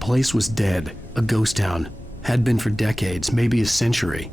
place was dead, a ghost town. Had been for decades, maybe a century.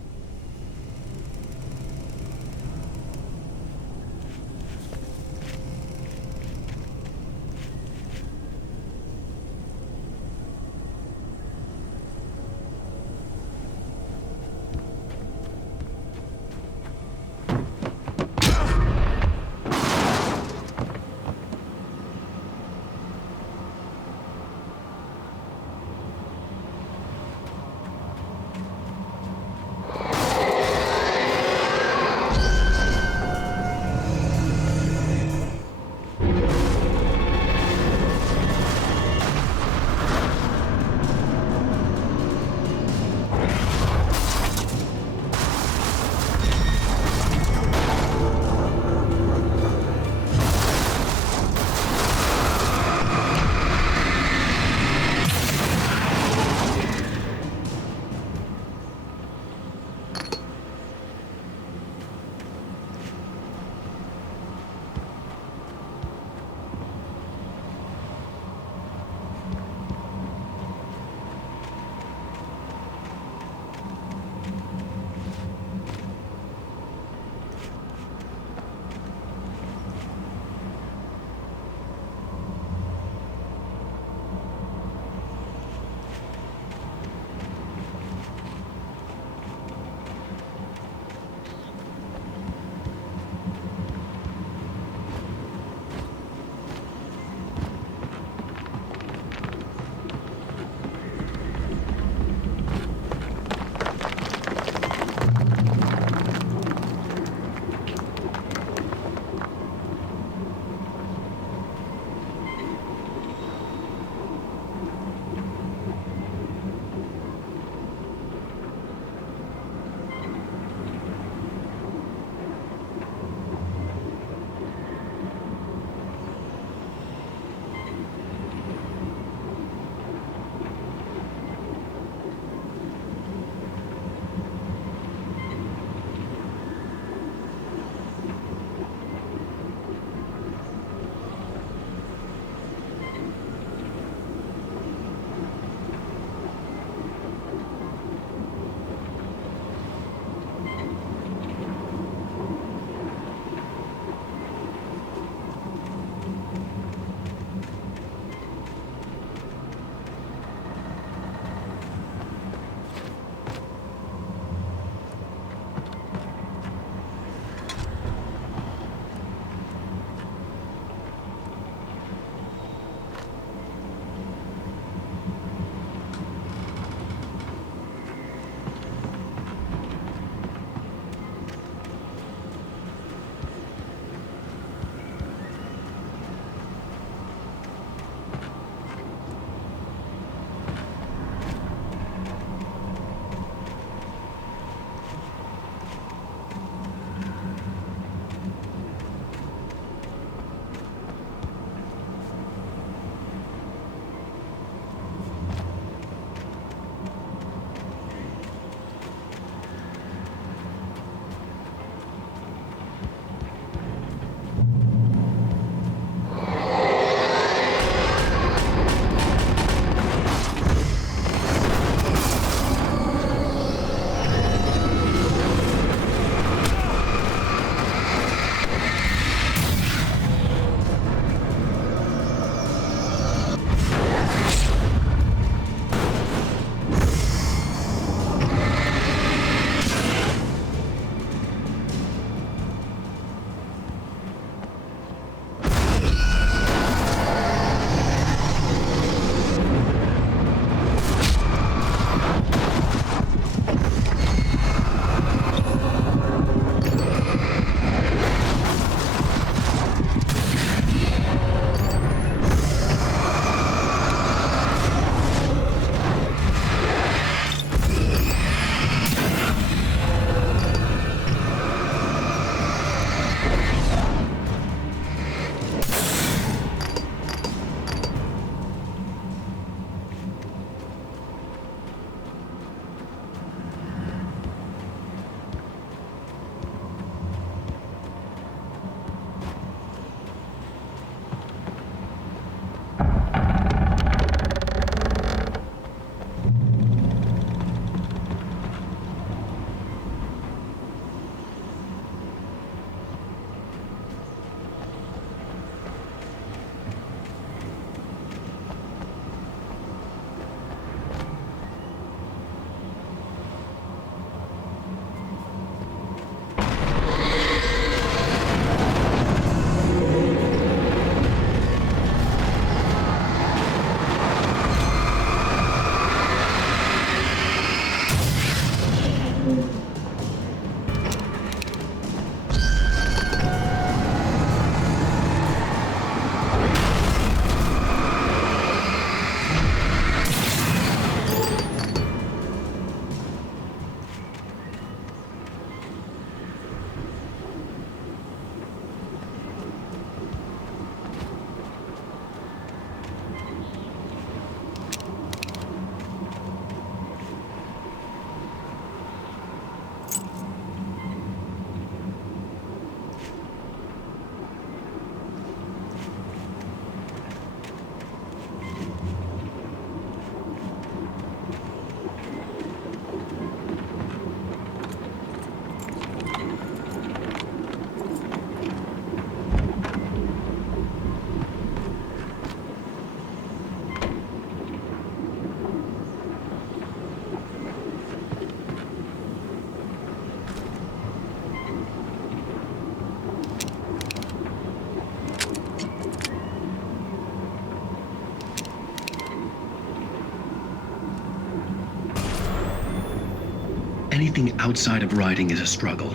Anything outside of writing is a struggle.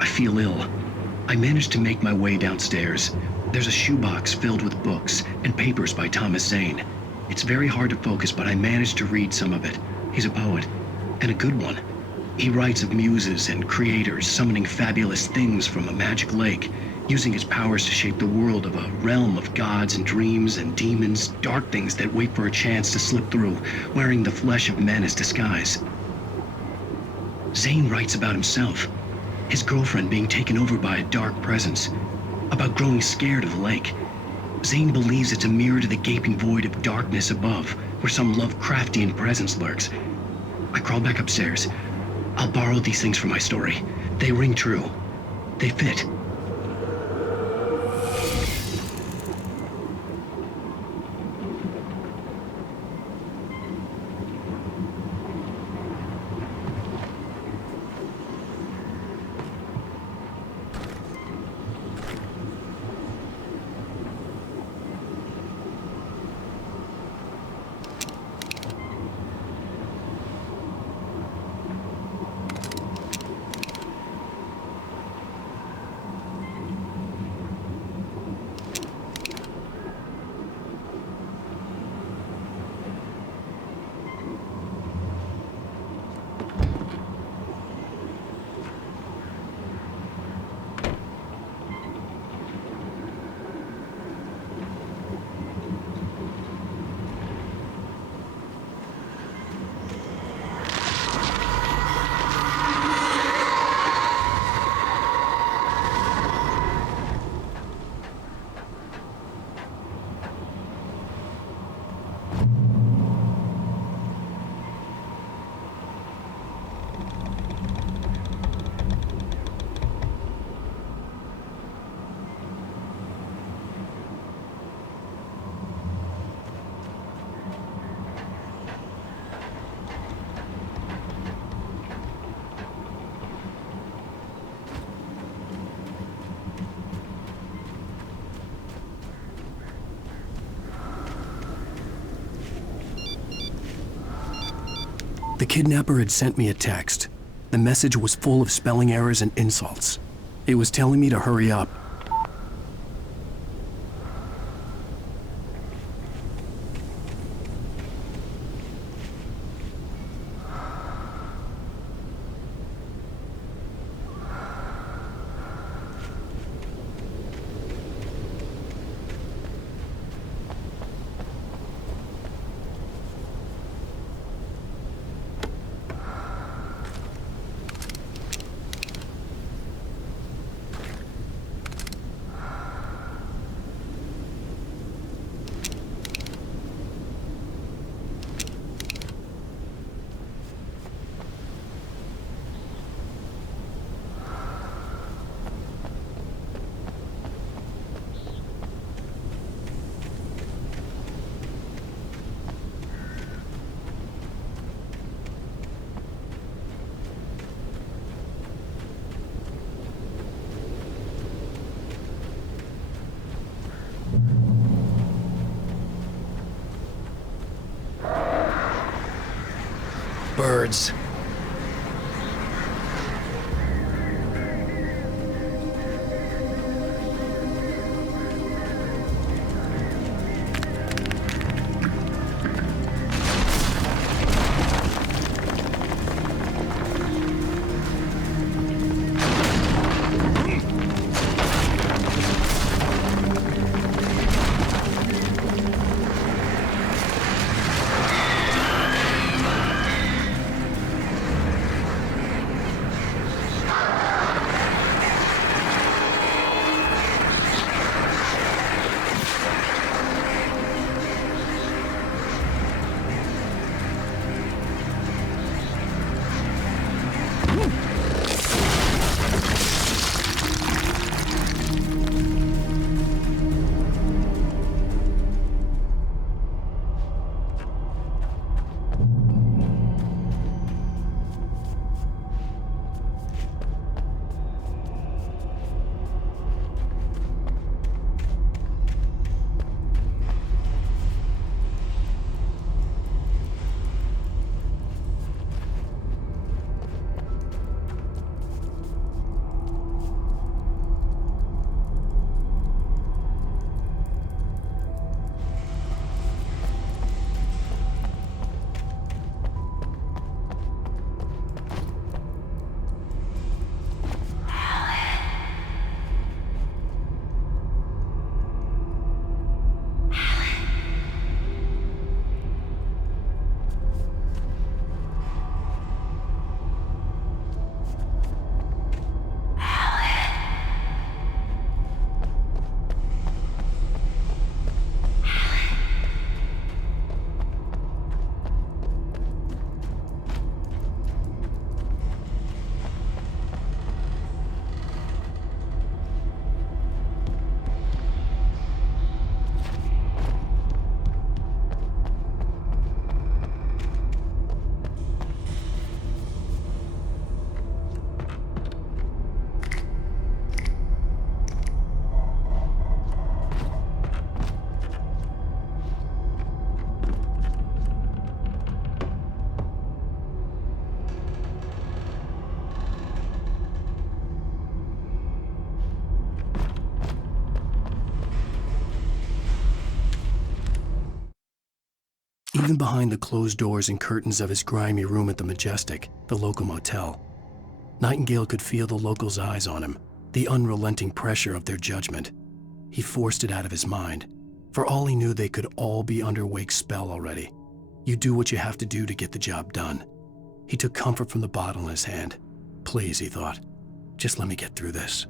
I feel ill. I managed to make my way downstairs. There's a shoebox filled with books and papers by Thomas Zane. It's very hard to focus, but I managed to read some of it. He's a poet, and a good one. He writes of muses and creators summoning fabulous things from a magic lake, using his powers to shape the world of a realm of gods and dreams and demons, dark things that wait for a chance to slip through, wearing the flesh of men as disguise. Zane writes about himself, his girlfriend being taken over by a dark presence, about growing scared of the lake. Zane believes it's a mirror to the gaping void of darkness above, where some Lovecraftian presence lurks. I crawl back upstairs. I'll borrow these things for my story. They ring true. They fit. The kidnapper had sent me a text. The message was full of spelling errors and insults. It was telling me to hurry up. Birds. even behind the closed doors and curtains of his grimy room at the Majestic, the local motel. Nightingale could feel the locals' eyes on him, the unrelenting pressure of their judgment. He forced it out of his mind. For all he knew, they could all be under Wake's spell already. You do what you have to do to get the job done. He took comfort from the bottle in his hand. Please, he thought, just let me get through this.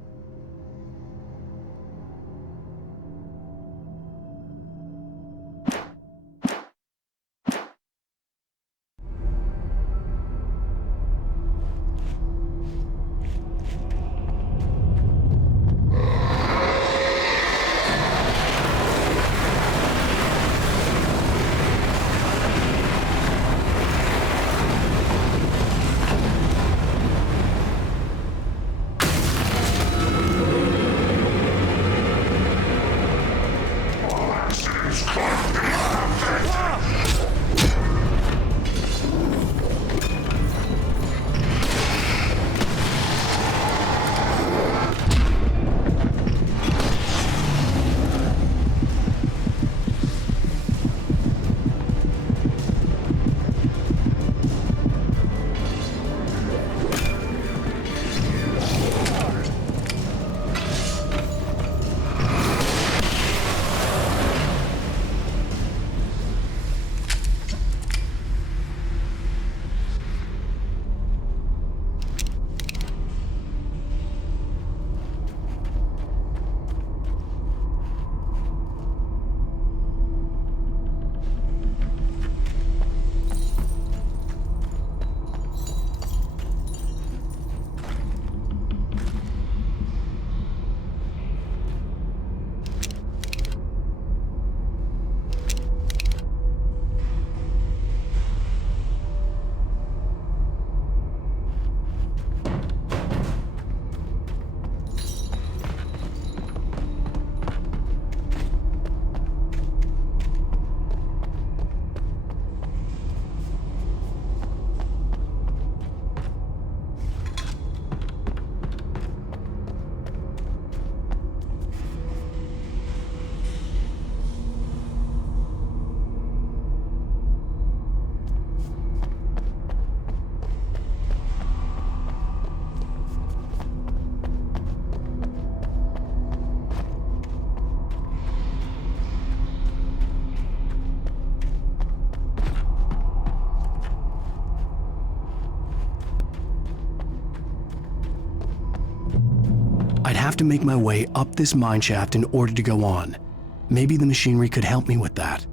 I'd have to make my way up this mineshaft in order to go on. Maybe the machinery could help me with that.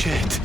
Shit.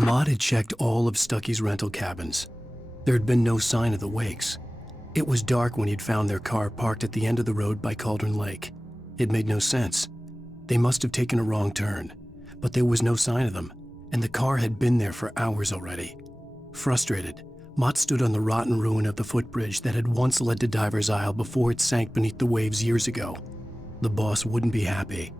Maud had checked all of Stucky's rental cabins. There had been no sign of the Wakes. It was dark when he'd found their car parked at the end of the road by Cauldron Lake. It made no sense. They must have taken a wrong turn, but there was no sign of them, and the car had been there for hours already. Frustrated, Mott stood on the rotten ruin of the footbridge that had once led to Diver's Isle before it sank beneath the waves years ago. The boss wouldn't be happy.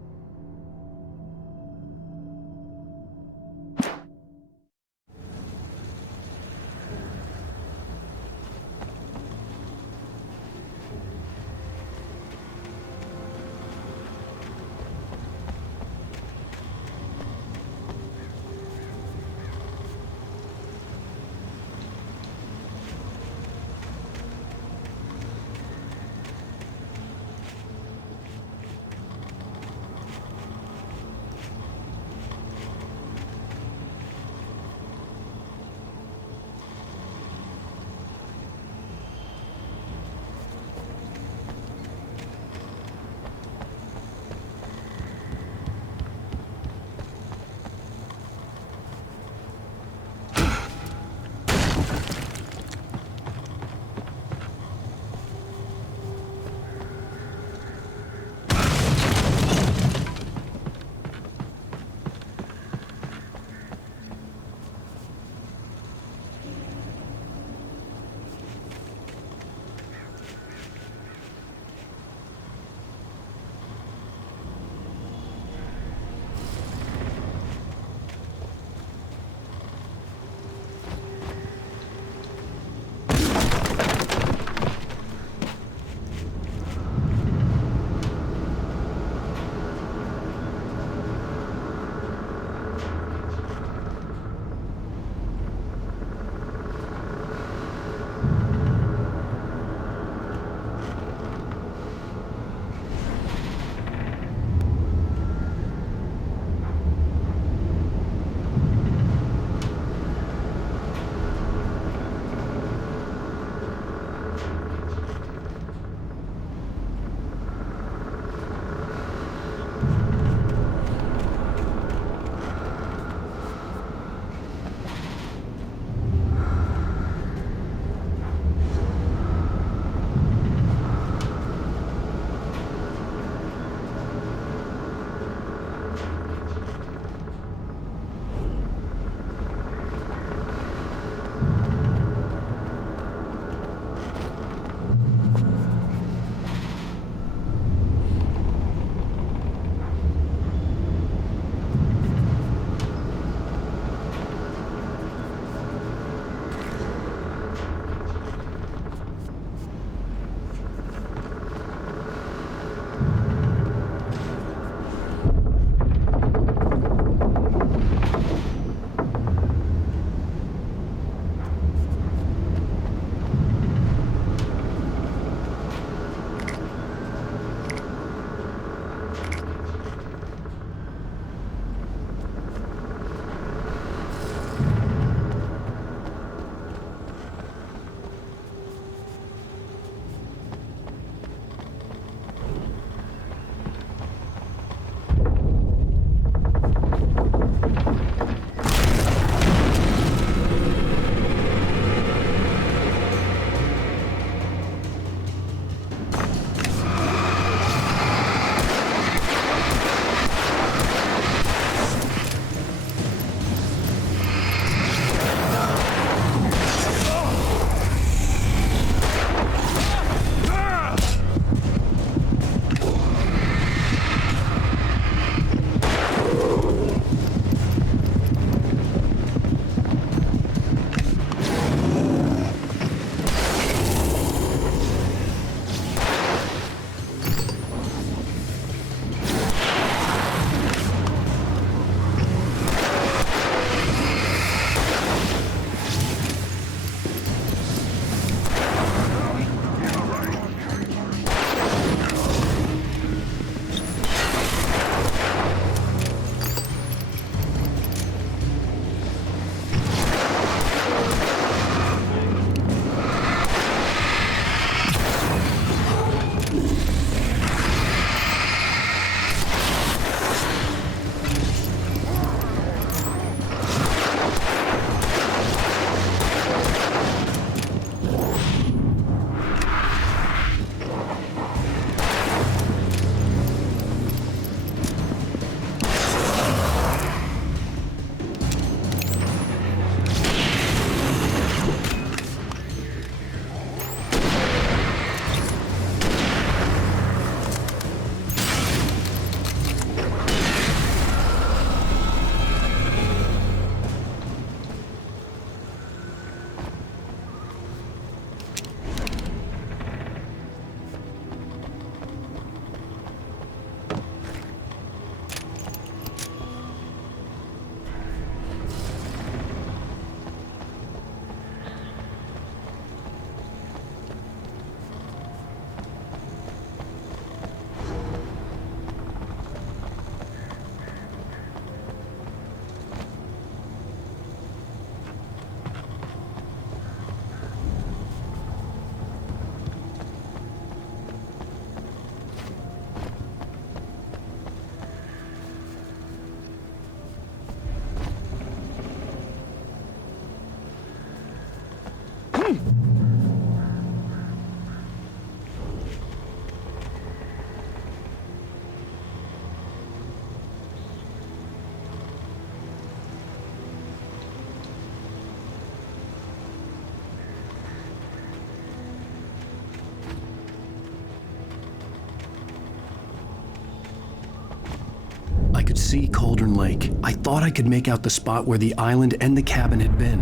could see Cauldron Lake. I thought I could make out the spot where the island and the cabin had been.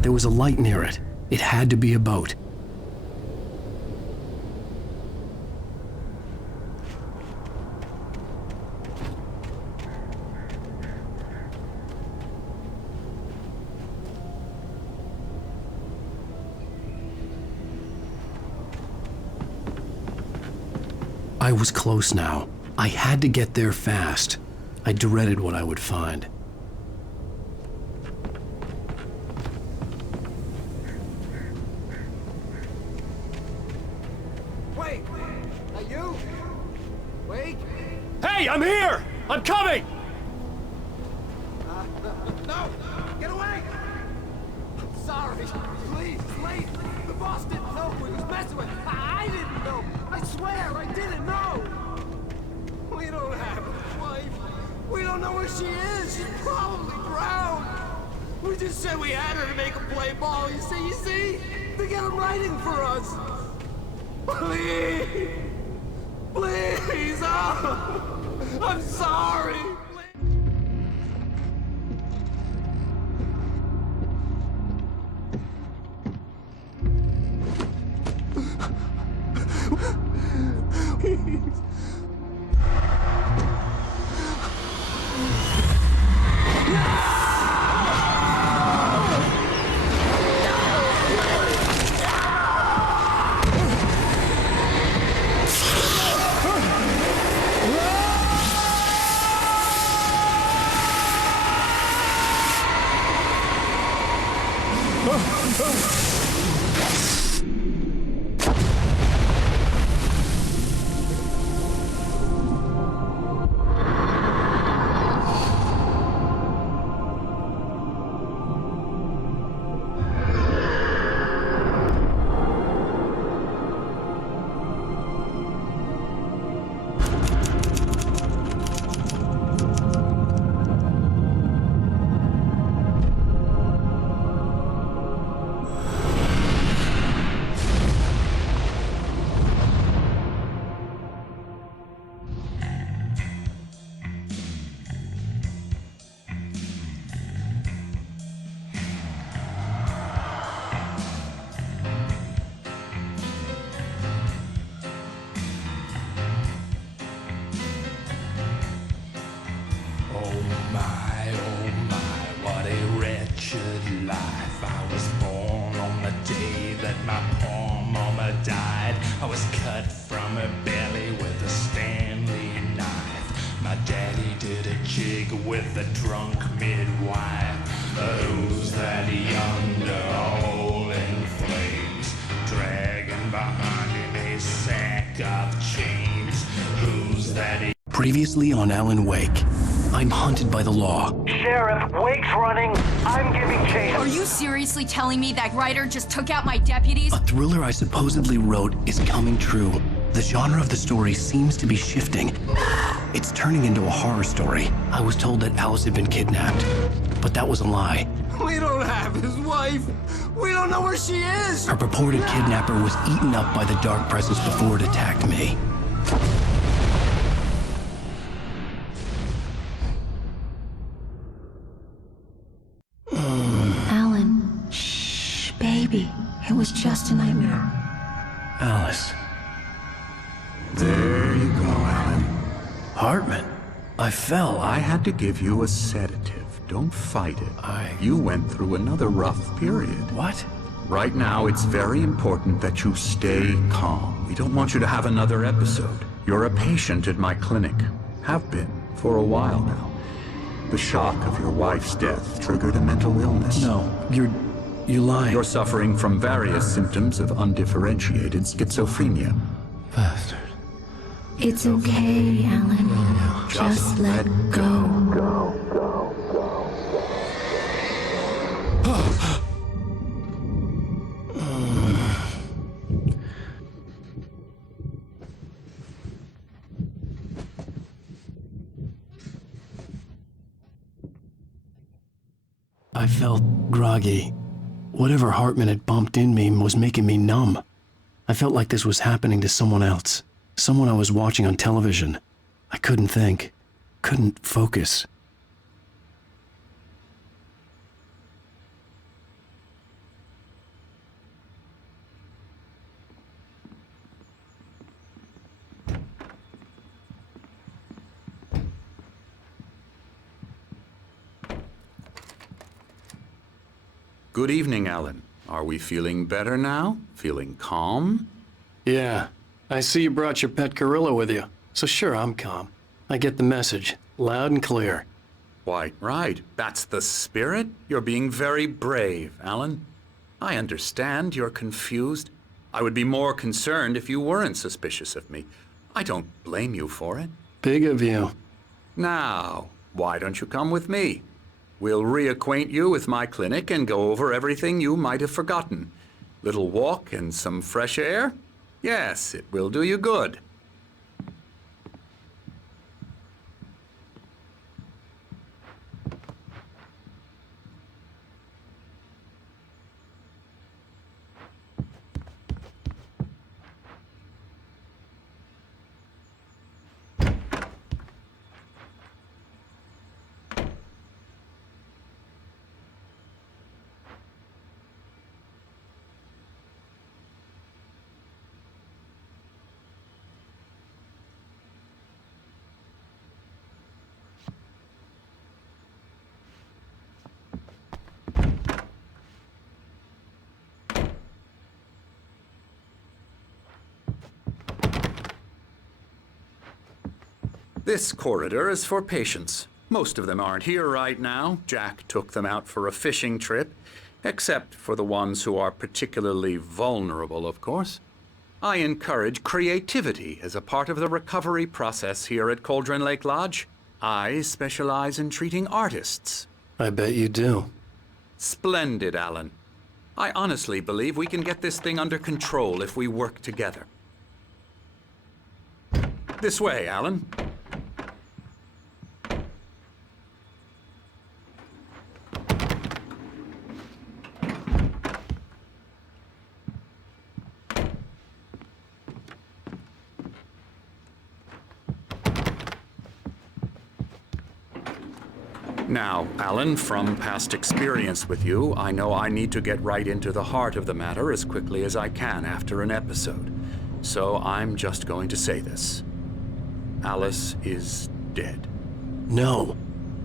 There was a light near it. It had to be a boat. I was close now. I had to get there fast. I dreaded what I would find. Wait! Are you? Wait! Hey, I'm here! I'm coming! No! Get away! I'm sorry. Please, late. The boss didn't know who he was messing with. I didn't know. I swear, I didn't know. We don't have his wife. We don't know where she is. She's probably drowned. We just said we had her to make him play ball. You see? To get him writing for us. Please! Please! Oh! I'm sorry! Oh my, what a wretched life. I was born on the day that my poor mama died. I was cut from her belly with a Stanley knife. My daddy did a jig with a drunk midwife. Who's that yonder all in flames, dragging behind him a sack of chains? Who's that? Previously on Alan Wake, I'm hunted by the law. Sheriff, Wake's running. I'm giving chase. Are you seriously telling me that Ryder just took out my deputies? A thriller I supposedly wrote is coming true. The genre of the story seems to be shifting. It's turning into a horror story. I was told that Alice had been kidnapped, but that was a lie. We don't have his wife. We don't know where she is. Her purported kidnapper was eaten up by the dark presence before it attacked me. Alan, shh, baby. It was just a nightmare. Alice. There you go, Alan. Hartman. I fell. I had to give you a sedative. Don't fight it. I- You went through another rough period. What? Right now, it's very important that you stay calm. We don't want you to have another episode. You're a patient at my clinic. Have been for a while now. The shock of your wife's death triggered a mental illness. No, you're lying. You're suffering from various symptoms of undifferentiated schizophrenia. Bastard. It's okay, Alan. Just let go. I felt groggy. Whatever Hartman had bumped in me was making me numb. I felt like this was happening to someone else. Someone I was watching on television. I couldn't think. couldn't focus. Good evening, Alan. Are we feeling better now? Feeling calm? Yeah, I see you brought your pet gorilla with you, so sure, I'm calm. I get the message, loud and clear. Quite right. That's the spirit. You're being very brave, Alan. I understand you're confused. I would be more concerned if you weren't suspicious of me. I don't blame you for it. Big of you. Now, why don't you come with me? We'll reacquaint you with my clinic and go over everything you might have forgotten. Little walk and some fresh air? Yes, it will do you good. This corridor is for patients. Most of them aren't here right now. Jack took them out for a fishing trip, except for the ones who are particularly vulnerable, of course. I encourage creativity as a part of the recovery process here at Cauldron Lake Lodge. I specialize in treating artists. I bet you do. Splendid, Alan. I honestly believe we can get this thing under control if we work together. This way, Alan. Now, Alan, from past experience with you, I know I need to get right into the heart of the matter as quickly as I can after an episode. So I'm just going to say this. Alice is dead. No.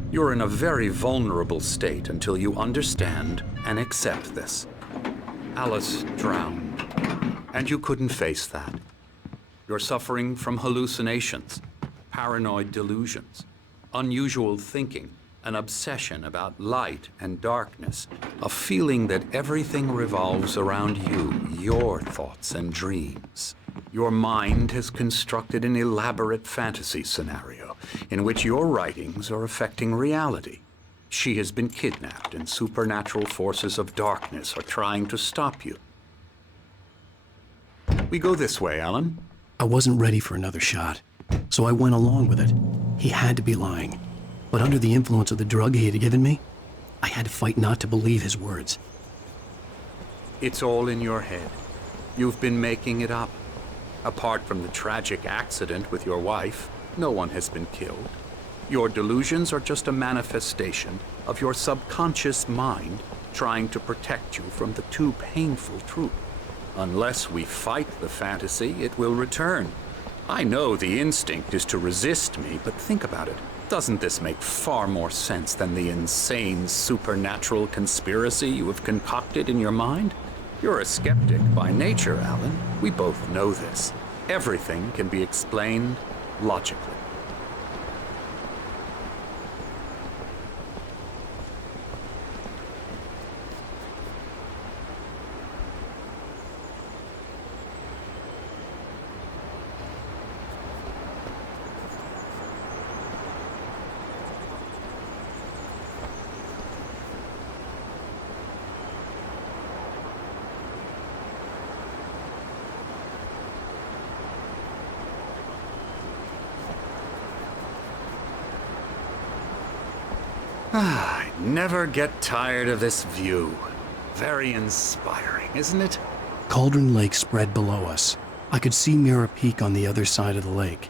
You're in a very vulnerable state until you understand and accept this. Alice drowned, and you couldn't face that. You're suffering from hallucinations, paranoid delusions, unusual thinking, an obsession about light and darkness, a feeling that everything revolves around you, your thoughts and dreams. Your mind has constructed an elaborate fantasy scenario in which your writings are affecting reality. She has been kidnapped and supernatural forces of darkness are trying to stop you. We go this way, Alan. I wasn't ready for another shot, so I went along with it. He had to be lying. But under the influence of the drug he had given me, I had to fight not to believe his words. It's all in your head. You've been making it up. Apart from the tragic accident with your wife, no one has been killed. Your delusions are just a manifestation of your subconscious mind trying to protect you from the too painful truth. Unless we fight the fantasy, it will return. I know the instinct is to resist me, but think about it. Doesn't this make far more sense than the insane supernatural conspiracy you have concocted in your mind? You're a skeptic by nature, Alan. We both know this. Everything can be explained logically. I never get tired of this view. Very inspiring, isn't it? Cauldron Lake spread below us. I could see Mirror Peak on the other side of the lake.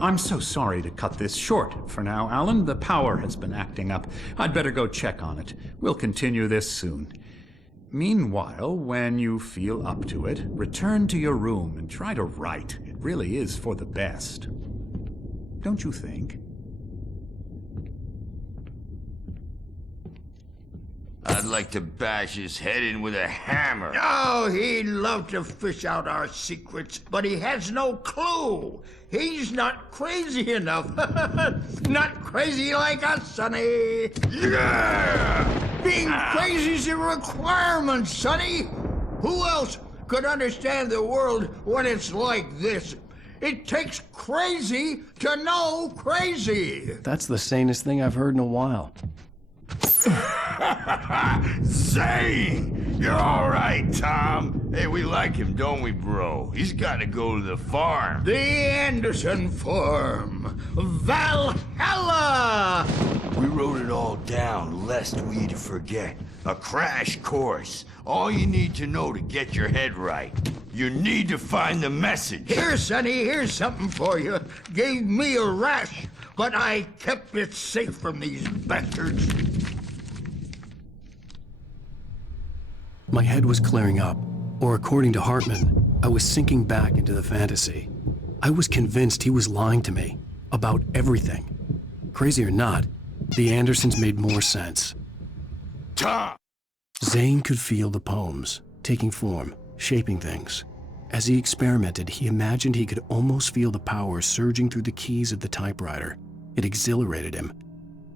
I'm so sorry to cut this short for now, Alan. The power has been acting up. I'd better go check on it. We'll continue this soon. Meanwhile, when you feel up to it, return to your room and try to write. It really is for the best. Don't you think? I'd like to bash his head in with a hammer. Oh, he'd love to fish out our secrets, but he has no clue. He's not crazy enough. Not crazy like us, Sonny. Yeah! Being crazy's a requirement, Sonny. Who else could understand the world when it's like this? It takes crazy to know crazy. That's the sanest thing I've heard in a while. Zane! You're all right, Tom. Hey, we like him, don't we, bro? He's got to go to the farm. The Anderson Farm. Valhalla! We wrote it all down, lest we forget. A crash course. All you need to know to get your head right. You need to find the message. Here, Sonny, here's something for you. Gave me a rash, but I kept it safe from these bastards. My head was clearing up, or according to Hartman, I was sinking back into the fantasy. I was convinced he was lying to me about everything. Crazy or not, the Andersons made more sense. Tom! Zane could feel the poems, taking form, shaping things. As he experimented, he imagined he could almost feel the power surging through the keys of the typewriter. It exhilarated him.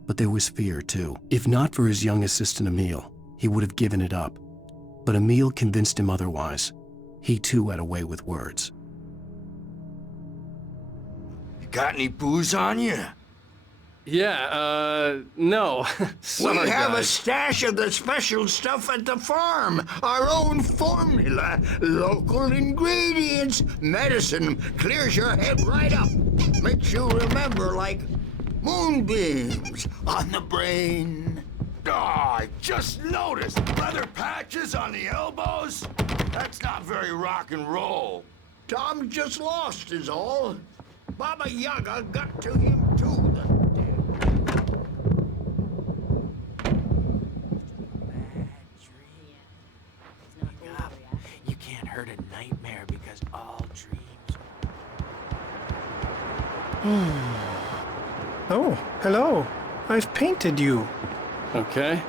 But there was fear, too. If not for his young assistant Emil, he would have given it up. But Emil convinced him otherwise. He too had a way with words. You got any booze on you? Yeah, no. Sorry, we have guys. a stash of the special stuff at the farm. Our own formula. Local ingredients. Medicine clears your head right up. Makes you remember like moonbeams on the brain. Oh, I just noticed. Leather patches on the elbows? That's not very rock and roll. Tom just lost is all. Baba Yaga got to him too. You can't hurt a nightmare because all dreams. Oh, hello. I've painted you. Okay.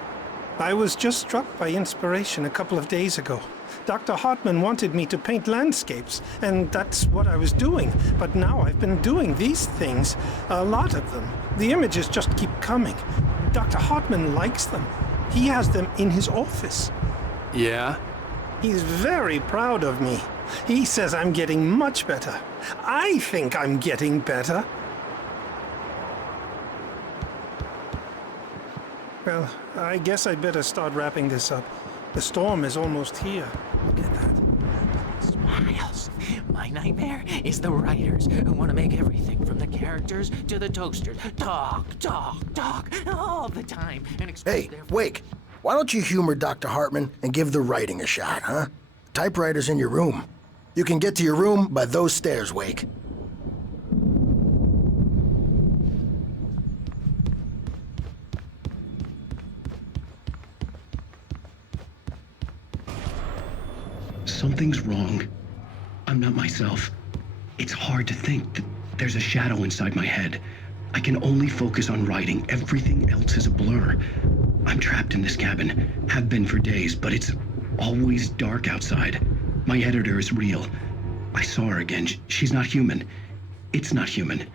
I was just struck by inspiration a couple of days ago. Dr. Hartman wanted me to paint landscapes, and that's what I was doing. But now I've been doing these things, a lot of them. The images just keep coming. Dr. Hartman likes them. He has them in his office. Yeah? He's very proud of me. He says I'm getting much better. I think I'm getting better. Well, I guess I'd better start wrapping this up. The storm is almost here. Look at that. Smiles. My nightmare is the writers who want to make everything from the characters to the toasters talk all the time and express Hey, Wake, why don't you humor Dr. Hartman and give the writing a shot, huh? Typewriter's in your room. You can get to your room by those stairs, Wake. Something's wrong. I'm not myself. It's hard to think that there's a shadow inside my head. I can only focus on writing. Everything else is a blur. I'm trapped in this cabin. Have been for days, but it's always dark outside. My editor is real. I saw her again. She's not human. It's not human.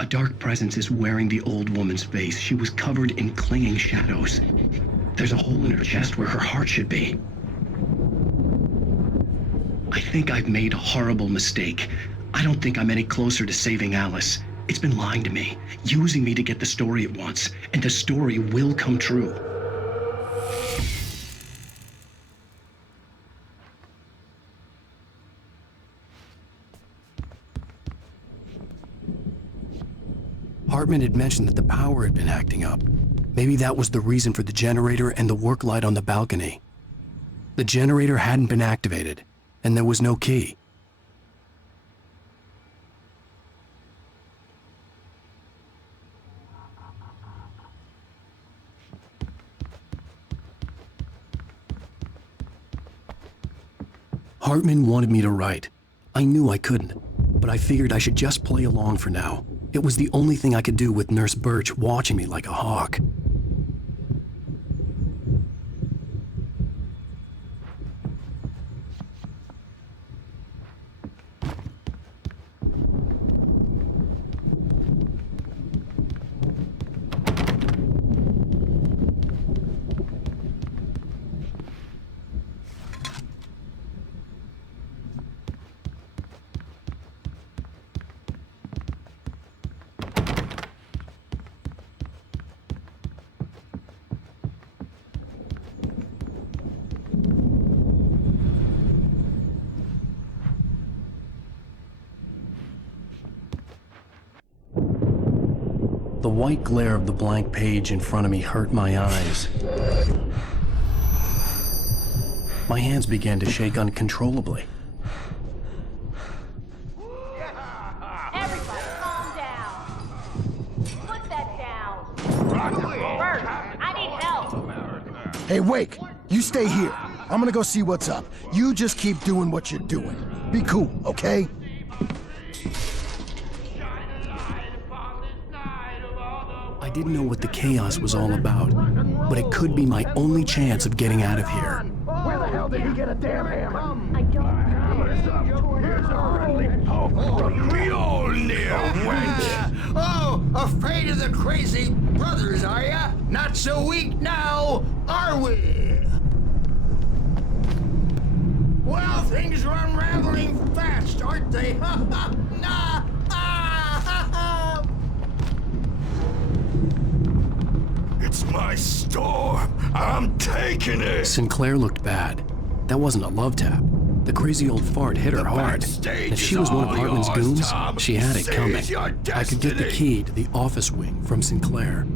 A dark presence is wearing the old woman's face. She was covered in clinging shadows. There's a hole in her chest where her heart should be. I think I've made a horrible mistake. I don't think I'm any closer to saving Alice. It's been lying to me, using me to get the story it wants, and the story will come true. Hartman had mentioned that the power had been acting up. Maybe that was the reason for the generator and the work light on the balcony. The generator hadn't been activated, and there was no key. Hartman wanted me to write. I knew I couldn't, but I figured I should just play along for now. It was the only thing I could do with Nurse Birch watching me like a hawk. The white glare of the blank page in front of me hurt my eyes. My hands began to shake uncontrollably. Everybody, calm down. Put that down. Bert, I need help. Hey, Wake, you stay here. I'm gonna go see what's up. You just keep doing what you're doing. Be cool, okay? I didn't know what the chaos was all about, but it could be my only chance of getting out of here. Where the hell did he get a damn hammer? I don't know. Here's a relief. Mjolnir, wench! Oh, afraid of the crazy brothers, are ya? Not so weak now, are we? Well, things are unraveling fast, aren't they? Ha ha! Nah! Ah! Ha ha! It's my storm. I'm taking it. Sinclair looked bad. That wasn't a love tap. The crazy old fart hit her hard. And if she was one of Hartman's goons, she had it coming. I could get the key to the office wing from Sinclair.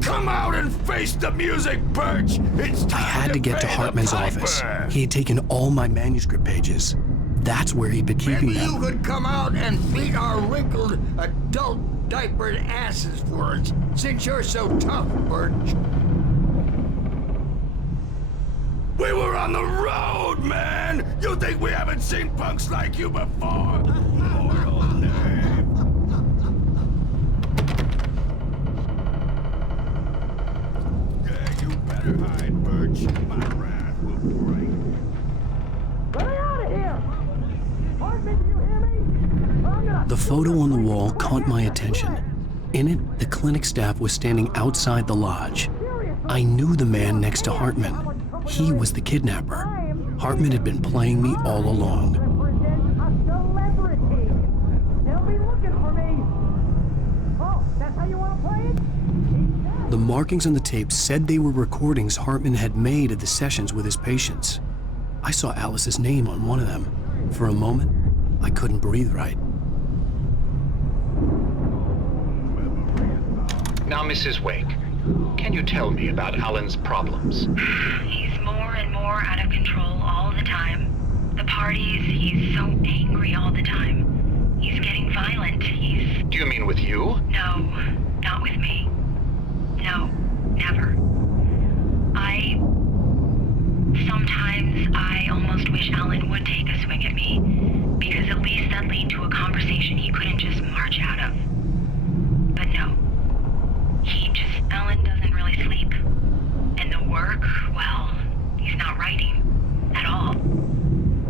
Come out and face the music, Birch. It's time I had to get to pay the Hartman's piper. office. He had taken all my manuscript pages. That's where he'd been keeping Maybe you them. could come out and beat our wrinkled adult diapered asses for us, since you're so tough, Birch. We were on the road, man. You think we haven't seen punks like you before? Mortal name. Yeah, you better hide, Birch. My wrath will break. Get me out of here! Hartman, do you hear me? I'm gonna... The photo on the wall caught my attention. In it, the clinic staff was standing outside the lodge. I knew the man next to Hartman. He was the kidnapper. Hartman had been playing me all along. Represent a celebrity. They'll be looking for me. Oh, that's how you want to play it? The markings on the tape said they were recordings Hartman had made of the sessions with his patients. I saw Alice's name on one of them. For a moment, I couldn't breathe right. Now, Mrs. Wake, can you tell me about Alan's problems? He's more and more out of control all the time. The parties, he's so angry all the time. He's getting violent. Do you mean with you? No, not with me. No, never. Sometimes I almost wish Alan would take a swing at me, because at least that'd lead to a conversation he couldn't just march out of. But no. Alan doesn't really sleep. And the work, well, he's not writing at all.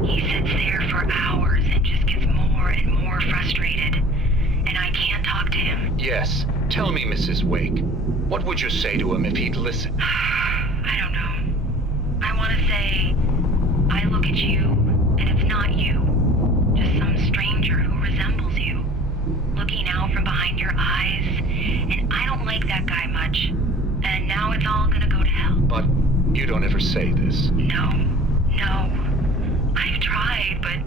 He sits there for hours and just gets more and more frustrated. And I can't talk to him. Yes. Tell me, Mrs. Wake. What would you say to him if he'd listen? I don't know. I want to say, I look at you, and it's not you. Just some stranger who resembles you. Looking out from behind your eyes, and I don't like that guy much. And now it's all gonna go to hell. But you don't ever say this. No. I've tried, but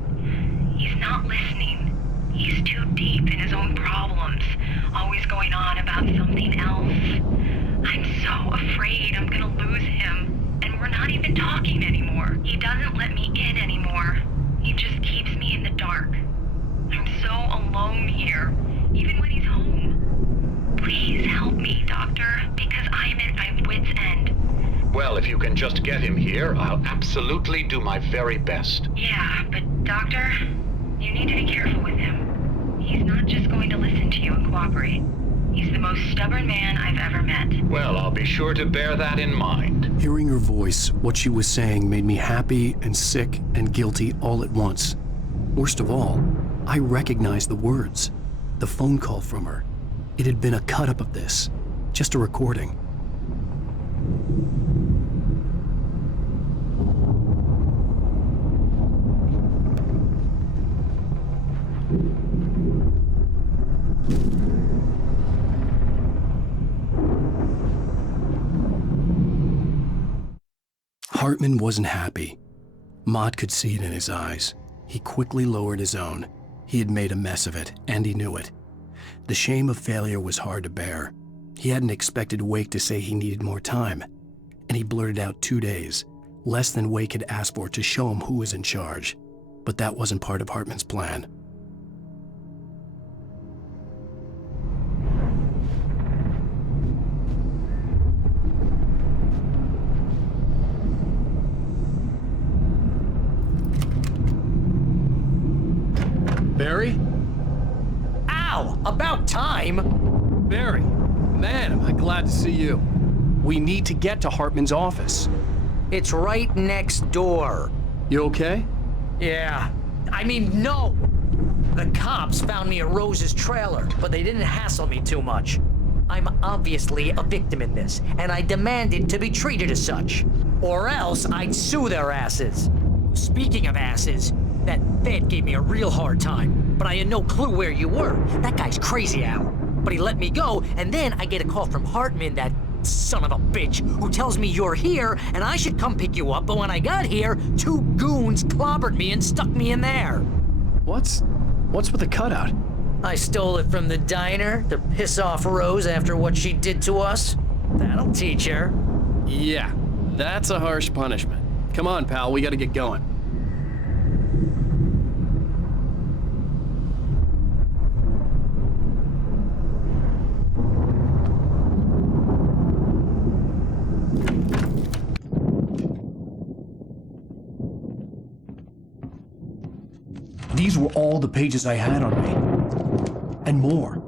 he's not listening. He's too deep in his own problems, always going on about something else. I'm so afraid I'm gonna lose him, and we're not even talking anymore. He doesn't let me in anymore. He just keeps me in the dark. I'm so alone here, even when he's home. Please help me, Doctor, because I'm at my wit's end. Well, if you can just get him here, I'll absolutely do my very best. Yeah, but Doctor, you need to be careful with him. He's not just going to listen to you and cooperate. He's the most stubborn man I've ever met. Well, I'll be sure to bear that in mind. Hearing her voice, what she was saying made me happy and sick and guilty all at once. Worst of all, I recognized the words. The phone call from her. It had been a cut-up of this. Just a recording. Hartman wasn't happy. Mott could see it in his eyes. He quickly lowered his own. He had made a mess of it, and he knew it. The shame of failure was hard to bear. He hadn't expected Wake to say he needed more time, and he blurted out 2 days, less than Wake had asked for to show him who was in charge. But that wasn't part of Hartman's plan. Barry? Ow! About time! Barry, man, am I glad to see you. We need to get to Hartman's office. It's right next door. You okay? Yeah. I mean, no! The cops found me at Rose's trailer, but they didn't hassle me too much. I'm obviously a victim in this, and I demanded to be treated as such. Or else I'd sue their asses. Speaking of asses, that Fed gave me a real hard time, but I had no clue where you were. That guy's crazy, Al. But he let me go, and then I get a call from Hartman, that son of a bitch, who tells me you're here and I should come pick you up, but when I got here, 2 goons clobbered me and stuck me in there. What's with the cutout? I stole it from the diner to piss off Rose after what she did to us. That'll teach her. Yeah, that's a harsh punishment. Come on, pal, we gotta get going. These were all the pages I had on me. And more.